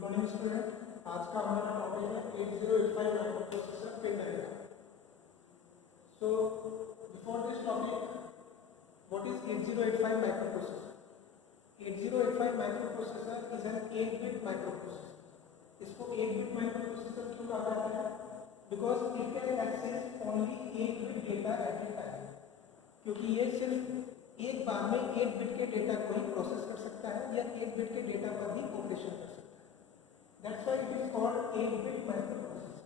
Good morning student, आज का हमारा टॉपिक है 8085 microprocessor pin diagram. So before this topic, what is 8085 microprocessor? 8085 microprocessor is an eight bit microprocessor. इसको eight bit microprocessor क्यों कहा जाता है? Because it can access only eight bit data at a time, क्योंकि ये सिर्फ एक बार में 8 बिट के डेटा को ही प्रोसेस कर सकता है या 8 बिट के डेटा पर ही ऑपरेशन कर सकता है। That's why it is called 8-bit microprocessor.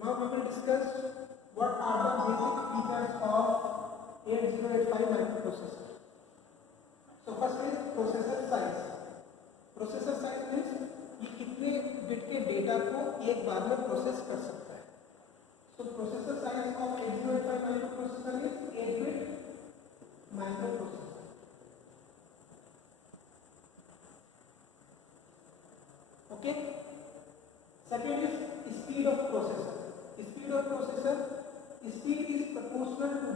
Now we will discuss what are the basic features of 8085 microprocessor. So first is processor size. Processor size means ये कितने बिट के डेटा को एक बार में प्रोसेस कर सकता है। So processor size of 8085 microprocessor is 8-bit microprocessor. Okay. Second is speed of processor. Speed of processor, speed is proportional to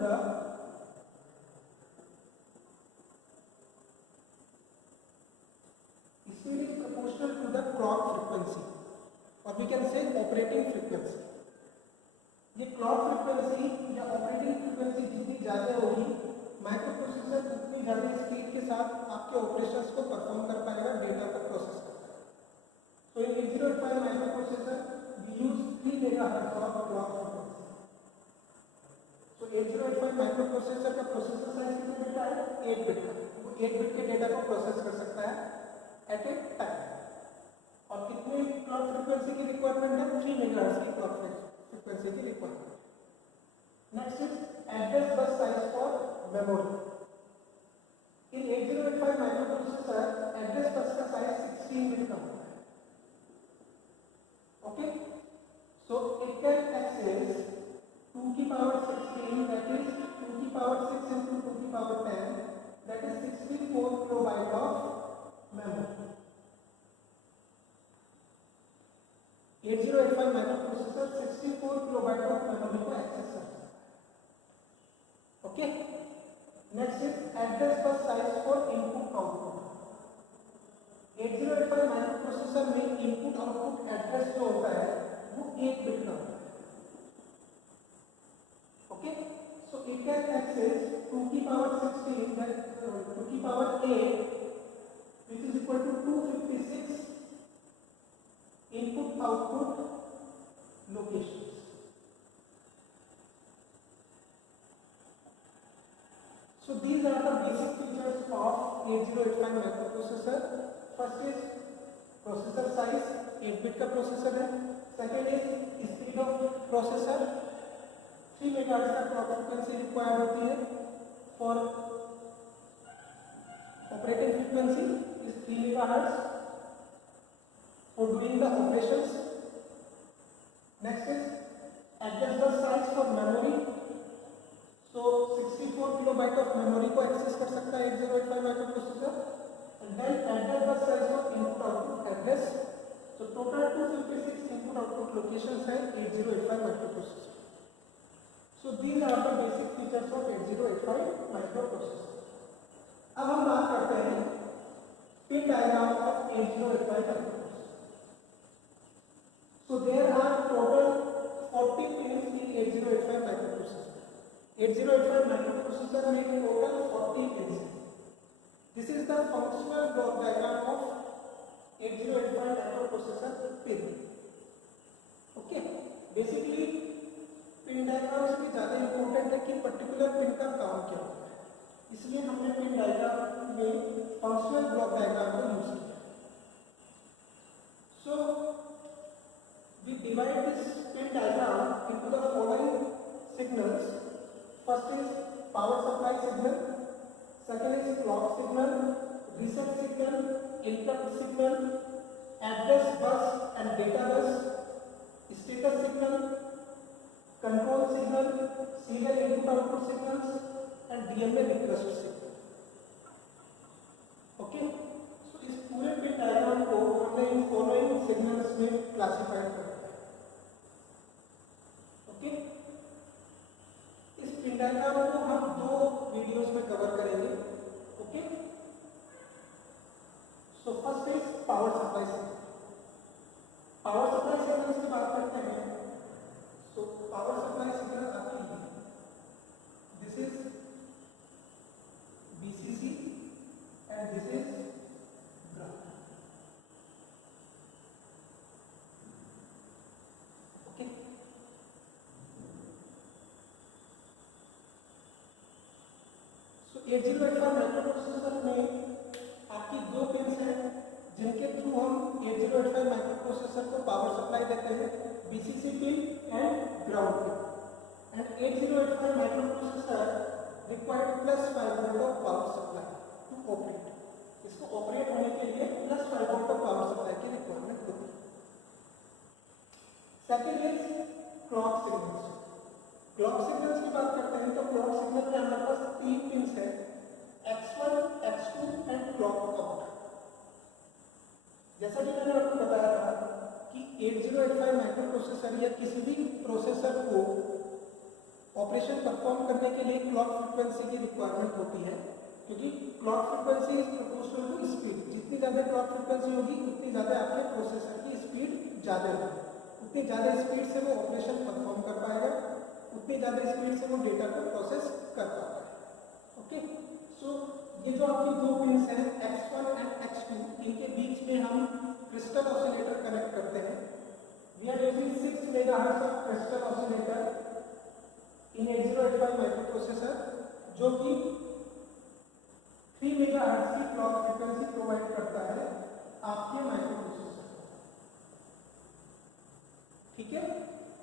the clock frequency, or we can say operating frequency. ये clock frequency या operating frequency जितनी ज़्यादा होगी, माइक्रोप्रोसेसर उतनी ज़्यादा स्पीड के साथ आपके ऑपरेशंस को परफॉर्म कर पाएगा, डेटा को प्रोसेस कर पाएगा। So in 8085 microprocessor, we use 3 MHz of clock frequency. So 8085 microprocessor का प्रोसेसर साइज कितना बिट का है? 8 बिट का। वो 8 बिट के डेटा को प्रोसेस कर सकता है एट ए टाइम। और कितने क्लॉक फ्रीक्वेंसी की रिक्वायरमेंट है? 3 MHz की क्लॉक फ्रीक्वेंसी की requirement. Next is address bus size for memory. In 8085 microprocessor address bus का साइज 16 बिट का होता है। Okay, so it can access 2 की power 16, that is 2 की power 6 into 2 की power 10, that is 64 kilobyte of memory. 8085 microprocessor 64 kilobyte of memory को access कर सकता है। Okay, next is address bus size for input output. 8085 microprocessor में इनपुट आउटपुट एड्रेस जो होता है वो 1 बिट का होता है। Okay, so it can access 2 की पावर 16, दैट 2 की power 8 which is equal to 256 input output locations. So these are the basic features of 8085 microprocessor. First is processor size, 8 बिट का प्रोसेसर है। Second is speed of processor, 3 मेगाहर्ट्ज का clock frequency required होती है for operating frequency is 3 megahertz for doing the operations. Next is address bus size for memory, so 64 kilobyte of memory को एक्सेस कर सकता है 8085 microprocessor. And then address bus size of input output address. So total 256 input output locations है 8085 microprocessor. So these are the basic features of 8085 microprocessor. अब हम बात करते हैं pin diagram of 8085 microprocessor. So there are total 40 pins in 8085 microprocessor. 8085 microprocessor में total 40 pins हैं। This is the functional block diagram of 8085 microprocessor pin. Okay, basically pin diagram से ज़्यादा important है कि particular pin का काम क्या होता है, इसलिए हमने pin diagram में functional block diagram को यूज किया। So we divide this pin diagram into the following signals. First is power supply signal. Second is clock signal, reset signal, interrupt signal, address bus and data bus, status signal, control signal, serial input output signals, and DMA request signal. Okay, so इस पूरे pin diagram को हमने in following signals में क्लासिफाइड कर दिया है। ओके, इस pin diagram को हम 2 वीडियोस में कवर करेंगे। Okay, so first is power supply signal. Power supply signal की बात करते हैं, सो पावर सप्लाई सिग्नल आती है, this is BCC and this is ground. Okay. So 8085 microprocessor में आपकी दो पिन्स हैं जिनके थ्रू हम 8085 माइक्रोप्रोसेसर को पावर सप्लाई देते हैं, BCC pin and ground pin. And 8085 microprocessor required +5 volt of power supply to operate. इसको ऑपरेट होने के लिए +5 वोल्ट ऑफ पावर सप्लाई की रिक्वायरमेंट होती है। Second is clock signals. Clock signals की बात करते हैं तो क्लॉक सिग्नल में हमारे पास 3 पिन्स हैं, X1, X2 and clock out. जैसा कि मैंने आपको बताया था कि 8085 माइक्रोप्रोसेसर या किसी भी प्रोसेसर को ऑपरेशन परफॉर्म करने के लिए क्लॉक फ्रीक्वेंसी की रिक्वायरमेंट होती है, क्योंकि clock frequency is proportional to speed. जितनी ज़्यादा क्लॉक फ्रीक्वेंसी होगी उतनी ज़्यादा आपके प्रोसेसर की स्पीड ज़्यादा होगी, उतनी ज़्यादा स्पीड से वो ऑपरेशन परफॉर्म कर पाएगा, उतनी ज़्यादा स्पीड से वो डेटा को प्रोसेस कर पाएगा। ओके, सो ये जो आपकी दो पिन्स हैं X1 एंड X2, इनके बीच में हम क्रिस्टल ऑसिलेटर कनेक्ट करते हैं। We are using 6 megahertz of crystal oscillator in 8085 microprocessor, जो कि 3 मेगाहर्ट्ज की क्लॉक फ्रीक्वेंसी प्रोवाइड करता है आपके माइक्रोप्रोसेसर को। ठीक है,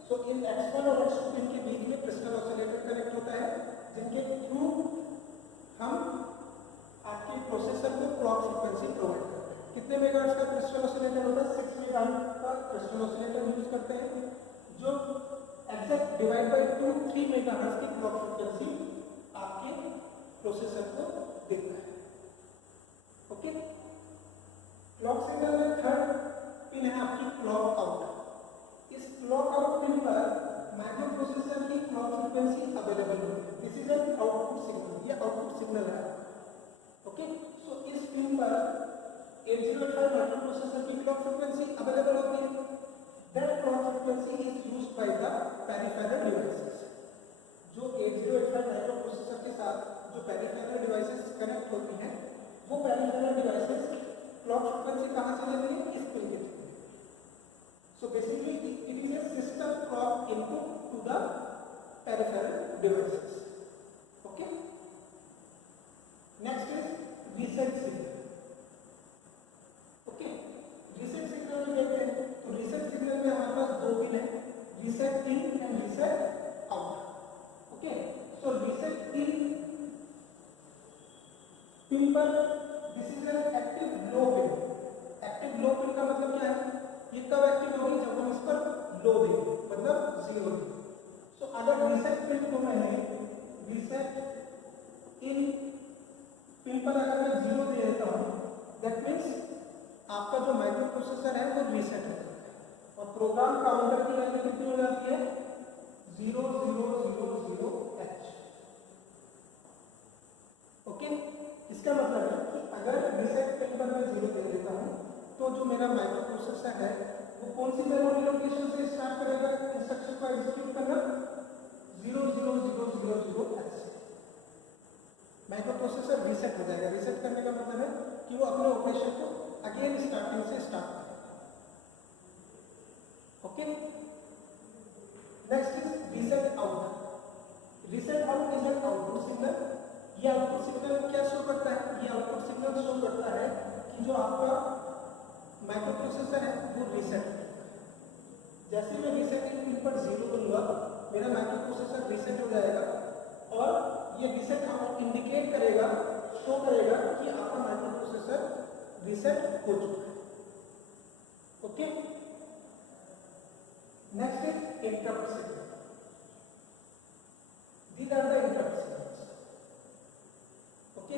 सो इन X1 और X2 पिन के बीच में क्रिस्टल ऑसिलेटर कनेक्ट होता है, जिनके थ्रू हम आपके प्रोसेसर को क्लॉक फ्रीक्वेंसी प्रोवाइड करते हैं। कितने मेगाहर्ट्ज का क्रिस्टल ऑसिलेटर होता है? 6 मेगाहर्ट्ज का क्रिस्टल ऑसिलेटर यूज करते हैं, जो एग्जैक्ट डिवाइड बाय 3 मेगाहर्ट्ज की क्लॉक फ्रीक्वेंसी आपके प्रोसेसर को देता है। ओके, क्लॉक सिग्नल में थर्ड पिन है आपकी क्लॉक आउट। इस क्लॉक आउट पिन पर माइक्रोप्रोसेसर की क्लॉक फ्रीक्वेंसी अवेलेबल होती है। This is an output signal, ये आउटपुट सिग्नल है। ओके, सो इस पिन पर 8085 माइक्रोप्रोसेसर की क्लॉक फ्रीक्वेंसी अवेलेबल होती है। That clock frequency is used by the peripheral devices. जो 8085 माइक्रोप्रोसेसर के साथ जो पेरिफेरल डिवाइसेस कनेक्ट होती हैं, वो पेरिफेरल डिवाइसेस क्लॉक फ्रीक्वेंसी कहां से लेती हैं? इस पिन के through. So basically it is a system clock input to the peripheral devices. Okay. Next is reset signal. Okay. Reset signal में देखते हैं तो reset signal में हमारे पास दो पिन है, reset in and reset out. Okay. So reset in pin पर this is an active low pin. Active low pin का मतलब क्या है? ये तब एक्टिव होगी जब हम इस पर लो देंगे, मतलब 0 देंगे। सो अगर रीसेट पिन को मैं रीसेट इन पिन पर अगर मैं 0 दे देता हूं, दैट मीन्स आपका जो माइक्रोप्रोसेसर है वो रीसेट हो जाता है और प्रोग्राम काउंटर की वैल्यू कितनी हो जाती है? 0000H। ओके, इसका मतलब है कि अगर रीसेट पिन पर मैं 0 दे देता हूं तो जो मेरा माइक्रोप्रोसेसर है वो कौन सी मेमोरी लोकेशन से स्टार्ट करेगा इंस्ट्रक्शन को एग्जीक्यूट करना? 00000H से माइक्रोप्रोसेसर रीसेट हो जाएगा। रीसेट करने का मतलब है कि वो अपने ऑपरेशन को अगेन स्टार्टिंग से स्टार्ट करेगा। Okay, next is reset out. Reset out is an output signal. ये आउटपुट सिग्नल क्या शो करता है? ये आउटपुट सिग्नल शो करता है कि जो आपका माइक्रोप्रोसेसर है वो रीसेट है। जैसे मैं रीसेटिंग पिन पर 0 दूंगा, मेरा माइक्रोप्रोसेसर रीसेट हो जाएगा और ये रीसेट आउट इंडिकेट करेगा, शो करेगा कि आपका माइक्रोप्रोसेसर रीसेट हो चुका है। Okay, next is interrupt signal. These are the interrupt signals. Okay,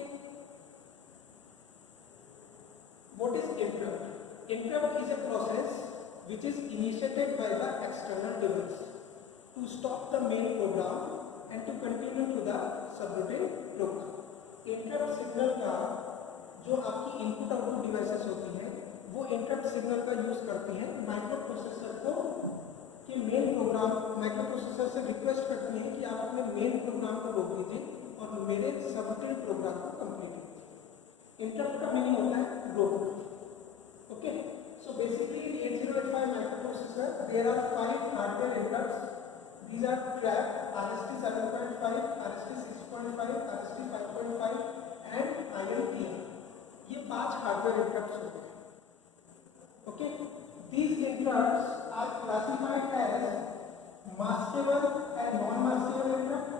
what is interrupt? Interrupt is a process which is initiated by the external device to stop the main program and to continue to the subroutine program. Interrupt signal का जो आपकी input output devices होती हैं वो interrupt signal का यूज करती हैं micro processor को कि मेन प्रोग्राम, माइक्रो प्रोसेसर से रिक्वेस्ट करती हैं कि आप अपने मेन प्रोग्राम को रोक दीजिए और मेरे सबरूटीन प्रोग्राम को कंप्लीट कीजिए। इंटरप्ट का मीनिंग होता है रोक। Okay, so basically in 8085 microprocessor there are 5 hardware interrupts. These are trap, RST 7.5, RST 6.5, RST 5.5 and INTR. ये 5 हार्डवेयर इंटरप्ट्स होते हैं। Okay, these interrupts are classified as maskable and non-maskable interrupt,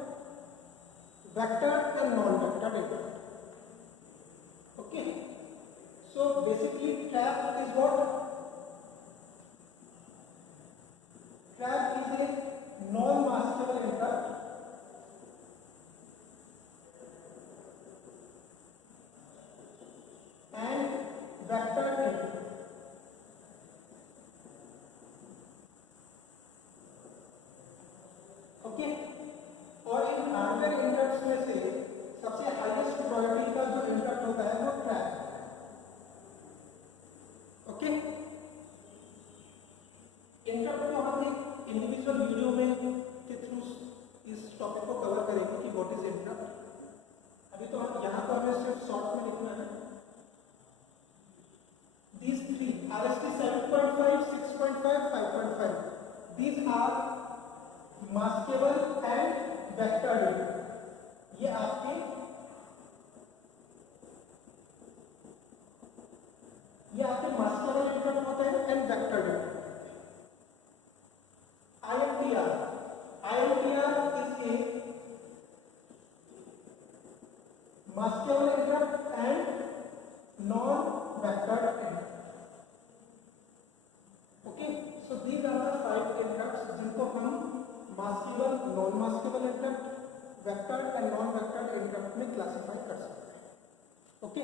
vectored and non-vectored interrupt. Okay, so basically trap is what? Trap is a non-maskable interrupt and vectored interrupt. Okay, और इन hardware interrupts में से सबसे highest priority का जो इंटरप्ट होता है वो trap. Okay, interrupt को हम एक इंडिविजुअल वीडियो में के थ्रू इस टॉपिक को कवर करेंगे कि व्हाट इज इंटरप्ट। अभी तो हम यहाँ तो हमें सिर्फ शॉर्ट में लिखना है। These three RST 7.5, 6.5, 5.5, these are maskable and vectored interrupt। ये आपके maskable interrupt होते हैं and vectored interrupt। INTR is a maskable interrupt and non-vectored interrupt। Okay, so these are the 5 interrupts जिनको हम maskable, non maskable interrupt, vectored and non vectored interrupt में classify कर सकते हैं। ओके,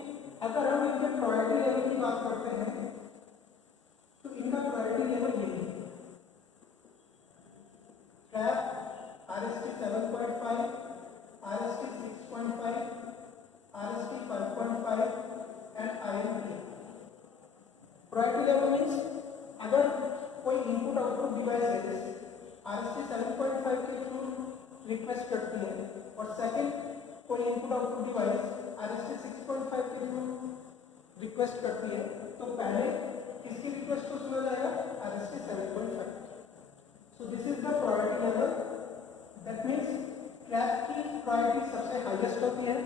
अगर हम इनके प्रायोरिटी लेवल की बात करते हैं तो इनका प्रायोरिटी लेवल यही है। ट्रैप RST 7.5, RST 6.5, RST 5.5 and INTR। Priority level means अगर कोई इनपुट आउटपुट डिवाइस है RST 7.5 के थ्रू रिक्वेस्ट करती है और सेकंड कोई इनपुट आउटपुट डिवाइस RST 6.5 के थ्रू रिक्वेस्ट करती है, तो पहले किसकी रिक्वेस्ट को सुना जाएगा? RST 7.5। So this is the priority level. That means trap की प्रायोरिटी सबसे हाईएस्ट होती है,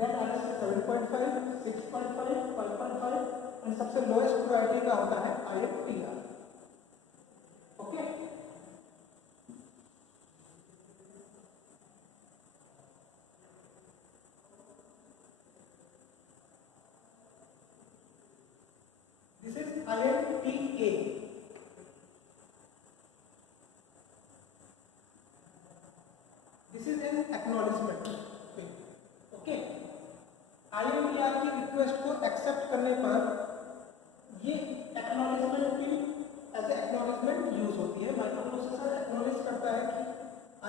देन RST 7.5, 6.5, 5.5 एंड सबसे लोएस्ट प्रायोरिटी का होता है INTR। Okay, this is INTA। This is an acknowledgement. Okay, INTR की रिक्वेस्ट को एक्सेप्ट करने पर ये एक्नॉलेजमेंट भी एज ए एक्नॉलेजमेंट यूज होती है। माइक्रोप्रोसेसर एक्नॉलेज करता है कि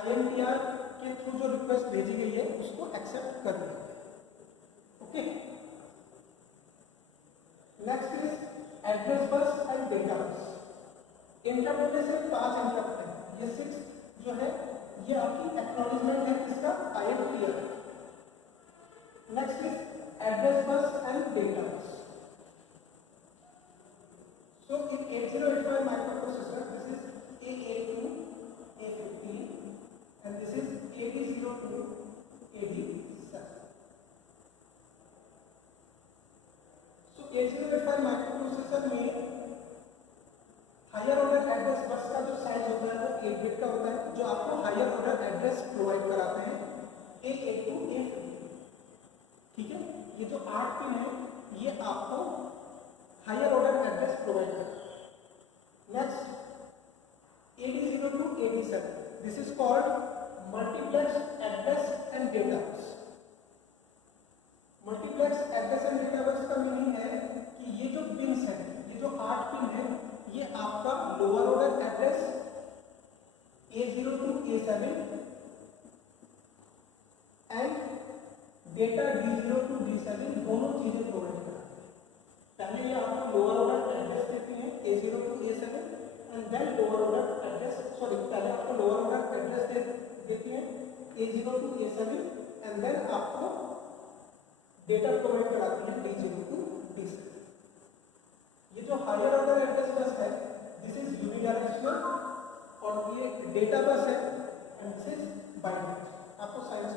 INTR के थ्रू जो रिक्वेस्ट भेजी गई है उसको एक्सेप्ट कर लिया। Okay, next is address bus and data bus. Interrupt में से 5 इंटरप्ट है, ये 6 जो है ये आपकी एक्नॉलेजमेंट है किसका? INTR। Next is address bus and data bus. So in 8085 microprocessor, this is A82, A15 and this is AD02, AD7. So 8085 microprocessor में हायर ऑर्डर एड्रेस बस का जो साइज होता है वो 8 बिट का होता है, जो आपको हायर ऑर्डर एड्रेस प्रोवाइड कराते हैं A82, A15। ठीक है, ये जो 8 पिन है ये आपको हायर ऑर्डर एड्रेस प्रोवाइड करें। Next AD02, AD7, this is called multiplex address and data bus. Multiplex address and data bus का मीनिंग है कि ये जो पिन्स हैं, ये जो 8 पिन है, ये आपका lower order address A02, A7 and data D0 to D7 दोनों चीजें प्रोवाइड कराते हैं। पहले ये आपको lower order address A0 to A7 and then आपको डेटा प्रोवाइड कराती है D0 टू D7। ये जो हायर ऑर्डर एड्रेस बस है दिस इज यूनिडायरेक्शनल और ये डेटा बस है एंड दिस इज बाइनरी। आपको साइंस